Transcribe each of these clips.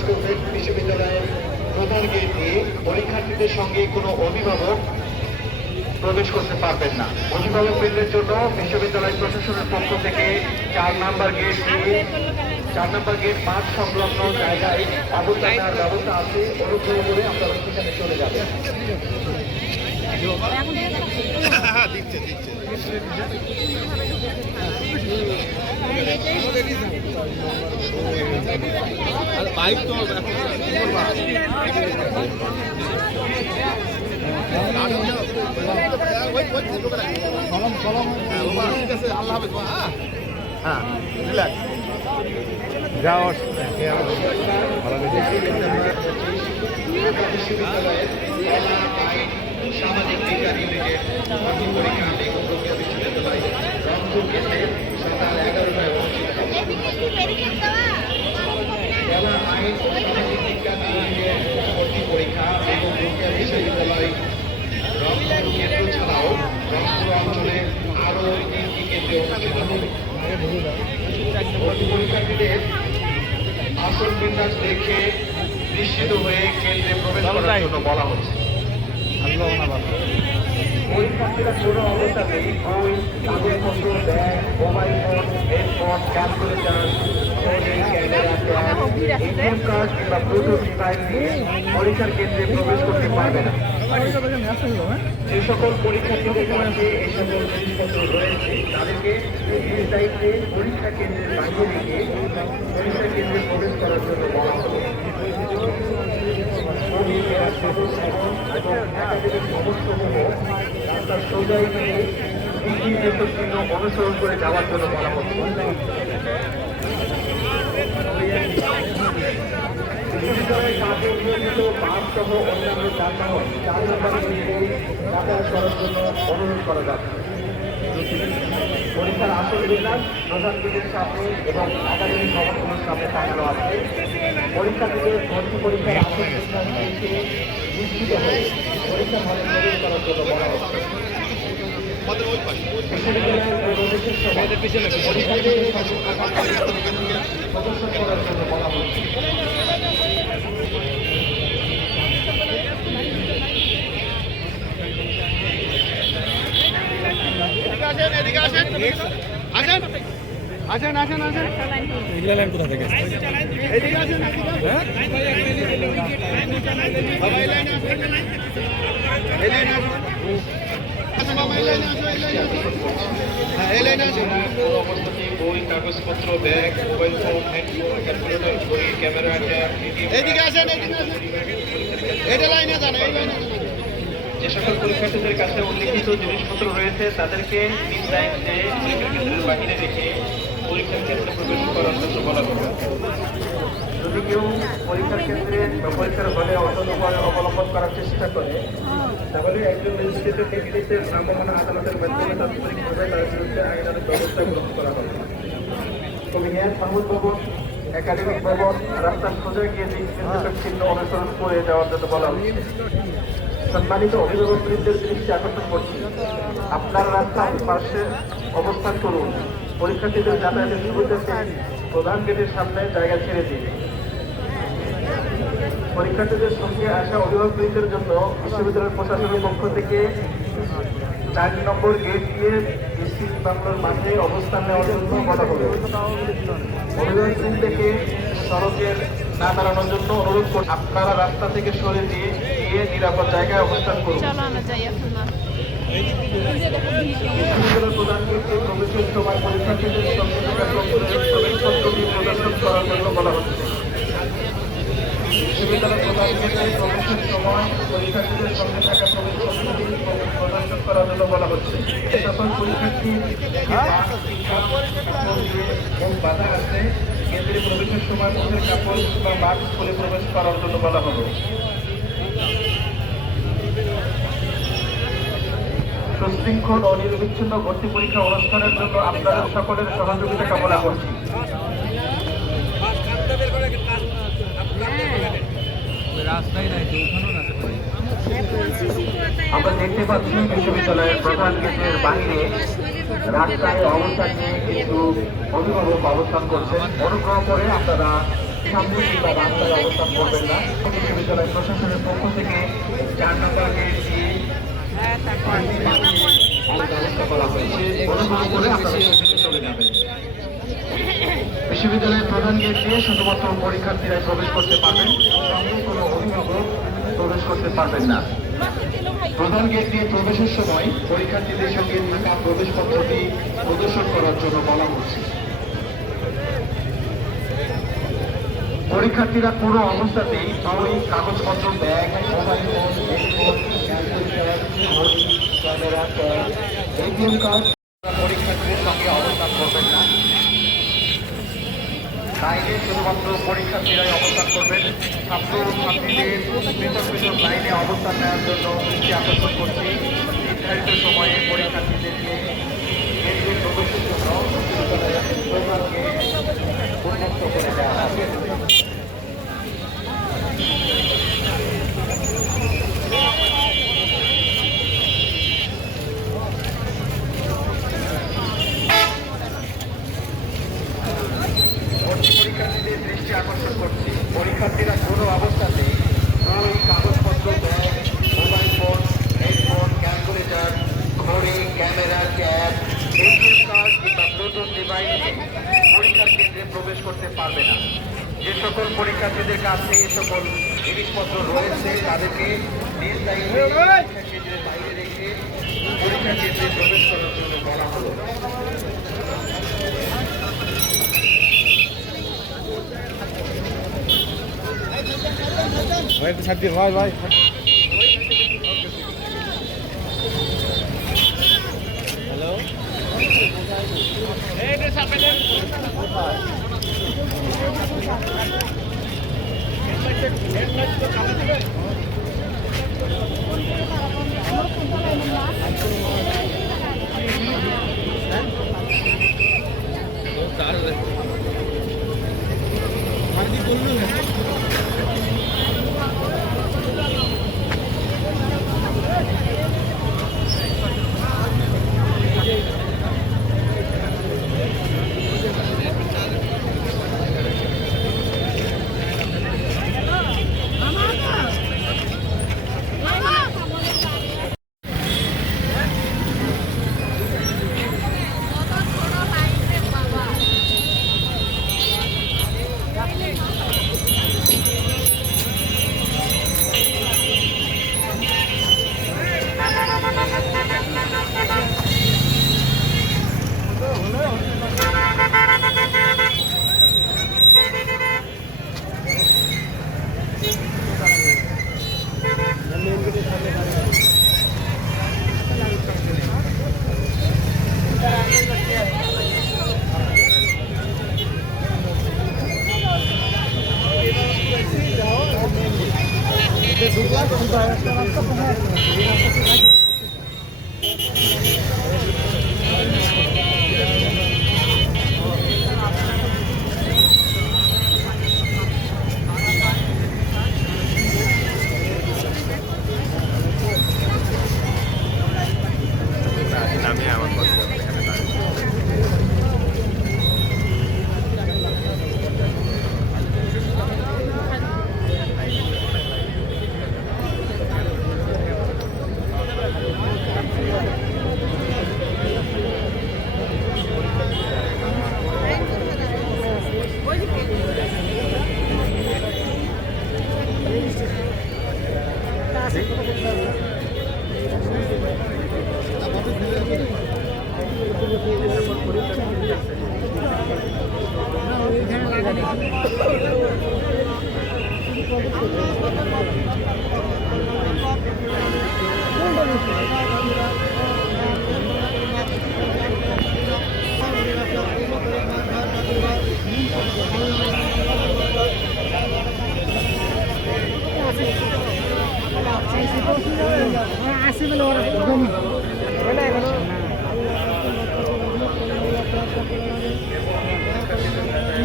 প্রবেশ করবেন বিশ্ববিদ্যালয়ের প্রধান গেট দিয়ে পরীক্ষার্থীদের সঙ্গে কোনো অভিভাবক প্রবেশ করতে পারবেন না। অভিভাবকদের জন্য বিশ্ববিদ্যালয় প্রশাসনের পক্ষ থেকে 4 নম্বর গেট দিয়ে 4 নম্বর গেট মাঠ সংলগ্ন জায়গায় অবস্থান নেওয়ার ব্যবস্থা আছে। অনুগ্রহ করে আপনারা সেখানে চলে যাবেন। সামাজিক বিজ্ঞান ইউনিটের ভর্তি পরীক্ষা লেখক প্রক্রিয়া বিশ্ববিদ্যালয় রংপুর কেন্দ্রে সকাল 11টায় অনুষ্ঠিত হবে। জেলা আইন ও সামাজিক বিজ্ঞান ইউনিটের ভর্তি পরীক্ষা লেখক প্রক্রিয়া বিশ্ববিদ্যালয় রংপুর কেন্দ্র ছাড়াও রংপুর অঞ্চলে আরও 3টি কেন্দ্রে অনুষ্ঠিত হবে। ভর্তি পরীক্ষার্থীদের আসন বিন্যাস দেখে নিশ্চিত হয়ে কেন্দ্রে প্রবেশ করার জন্য বলা হচ্ছে। পরীক্ষার্থীরা কোনো অবস্থাতেই বই, কাগজপত্র, bag, mobile phone, headphone, calculator, ATM card কিংবা ব্লুটুথ ডিভাইস দিয়ে পরীক্ষার কেন্দ্রে প্রবেশ করতে পারবে না। যে সকল পরীক্ষার্থীদের কাছে এই সকল জিনিসপত্র রয়েছে তাদেরকে নিজ দায়িত্বে পরীক্ষা কেন্দ্রের বাইরে রেখে পরীক্ষা কেন্দ্রে প্রবেশ করার জন্য বলা হবে। এবং একাডেমিক সমস্যাসমূহ রাস্তার সোজাই নিয়ে চিহ্ন অনুসরণ করে যাওয়ার জন্য বলা হচ্ছে। বিশ্ববিদ্যালয়ের কাজে নিয়োজিত বাস সহ অন্যান্য যানবাহন 4 নম্বর যাতায়াত করার জন্য অনুরোধ করা যাচ্ছে। পরীক্ষার আসল বিন্যাস প্রধান গেটের সামনে এবং একাডেমিক ভবনগুলোর সামনে টাঙানো আছে। পরীক্ষার্থীদের ভর্তি পরীক্ষার আসল বিন্যাস দেখে নিশ্চিত হয়ে পরীক্ষা হলে প্রবেশ করার জন্য বলা হচ্ছে। বিশ্ববিদ্যালয়ের প্রবেশের সময় পরীক্ষার্থীদের প্রদর্শন করার জন্য বলা হচ্ছে। আসেন আসেন আসেন এগুলা লাইন কোথা থেকে এদিকে আসেন হ্যাঁ সবাই লাইনে আসেন এই লাইনে আসুন আচ্ছা মামা এই লাইনে আসুন হ্যাঁ এই লাইনে আসুন অবস্থাতে বই কাগজপত্র bag mobile phone headphone calculator ঘড়ি ক্যামেরা ট্যাব এদিকে আসেন এদিকে আসেন এটা লাইনে যান এই লাইনে যে সকল পরীক্ষার্থীদের কাছে উল্লিখিত জিনিসপত্র রয়েছে তাদেরকে নিজ দায়িত্বে পরীক্ষা কেন্দ্রের বাহিরে রেখে পরীক্ষার কেন্দ্রে প্রবেশ করার জন্য বলা হবে। যদি কেউ পরীক্ষার কেন্দ্রে বা পরীক্ষার হলে অন্য উপায় অবলম্বন করার চেষ্টা করে তাহলে একজন ম্যাজিস্ট্রেটের নেতৃত্বে ভ্রাম্যমাণ আদালতের মাধ্যমে তার পরীক্ষা হবে তার বিরুদ্ধে আইনানুগ ব্যবস্থা গ্রহণ করা হবে। কবিনিয়ার ফার্মুল ভবন একাডেমিক ভবন রাস্তার সোজা গিয়ে নির্দেশক চিহ্ন অনুসরণ করে যাওয়ার জন্য বলা হচ্ছে। সম্মানিত অভিভাবকবৃন্দের দৃষ্টি আকর্ষণ করছি, আপনার রাস্তার পাশে অবস্থান করুন। পরীক্ষার্থীদের যাতায়াতের সুবিধাতে প্রধান গেটের সামনে জায়গা ছেড়ে দিন। পরীক্ষার্থীদের সঙ্গে আসা অভিভাবকবৃন্দের জন্য বিশ্ববিদ্যালয়ের প্রশাসনের পক্ষ থেকে 4 নম্বর গেট দিয়ে ইস্ট বাংলার মাঠে অবস্থান নেওয়ার জন্য বলা হবে। অভিভাবকবৃন্দকে সড়কের না দাঁড়ানোর জন্য অনুরোধ করুন। আপনারা রাস্তা থেকে সরে দিয়ে নিরাপদ জায়গায় অবস্থান করুন। বিশ্ববিদ্যালয়ের প্রধান গেটে প্রবেশের সময় পরীক্ষার্থীদের সঙ্গে প্রবেশপত্রটি প্রদর্শন করার জন্য বলা হচ্ছে। বিশ্ববিদ্যালয়ের প্রধান গেটে প্রবেশের সময় পরীক্ষার্থীদের সঙ্গে থাকা প্রবেশপত্রটি প্রদর্শন করার জন্য বলা হচ্ছে। সকল পরীক্ষার্থী এবং বাধা আছে কেন্দ্রে প্রবেশের সময় মুখের কাপড় বা মাস্ক খুলে প্রবেশ করার জন্য বলা হবে। সুশৃঙ্খল ও নিরবিচ্ছিন্ন ভর্তি পরীক্ষা অনুষ্ঠানের জন্য আপনাদের সকলের সহযোগিতা কামনা করছি। আমরা দেখতে পাচ্ছি বিশ্ববিদ্যালয়ের প্রধান গেটের বাইরে রাস্তায় অবস্থান নিয়ে কিছু অভিভাবক অবস্থান করছেন। অনুগ্রহ করে আপনারা সামনে কিংবা রাস্তায় অবস্থান করবেন না। বিশ্ববিদ্যালয় প্রশাসনের পক্ষ থেকে 4 নম্বর গেট দিয়ে ব্যবস্থা করা হয়েছে। অনুগ্রহ করে আপনারা সেখানে চলে যাবেন। বিশ্ববিদ্যালয়ের প্রধান গেট দিয়ে শুধুমাত্র পরীক্ষার্থীরাই প্রবেশ করতে পারবেন, সঙ্গে কোনো অভিভাবক প্রবেশ করতে পারবেন না। প্রধান গেট দিয়ে প্রবেশের সময় পরীক্ষার্থীদের সঙ্গে থাকা প্রবেশপত্রটি প্রদর্শন করার জন্য বলা হচ্ছে। পরীক্ষার্থীরা কোনো অবস্থাতেই বই, কাগজপত্র, bag, mobile phone, headphone, camera, ATM card পরীক্ষার্থীদের সঙ্গে অবস্থান করবেন না। লাইনে শুধুমাত্র পরীক্ষার্থীরাই অবস্থান করবেন। ছাত্র ছাত্রীদের পৃথক পৃথক লাইনে অবস্থান নেওয়ার জন্য দৃষ্টি আকর্ষণ করছি। নির্ধারিত সময়ে পরীক্ষার্থীদেরকে গেটে প্রবেশের জন্য বিশ্ববিদ্যালয়কে উন্মুক্ত করে দেওয়া হবে। পরীক্ষার্থীদের দৃষ্টি আকর্ষণ করছি, পরীক্ষার্থীরা কোনো অবস্থাতেই বই, কাগজপত্র, bag, mobile phone, headphone, calculator, ঘড়ি, ক্যামেরা, ট্যাব, এটিএম কার্ড কিংবা ব্লুটুথ ডিভাইস পরীক্ষার কেন্দ্রে প্রবেশ করতে পারবে না। যে সকল পরীক্ষার্থীদের কাছে এই সকল জিনিসপত্র রয়েছে তাদেরকে নিজ দায়িত্বে পরীক্ষা কেন্দ্রের বাইরে রেখে পরীক্ষা কেন্দ্রে প্রবেশ করার জন্য বলা হলো। ভাই একটু ছাড় দিন ভাই ভাই হ্যালো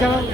Jangan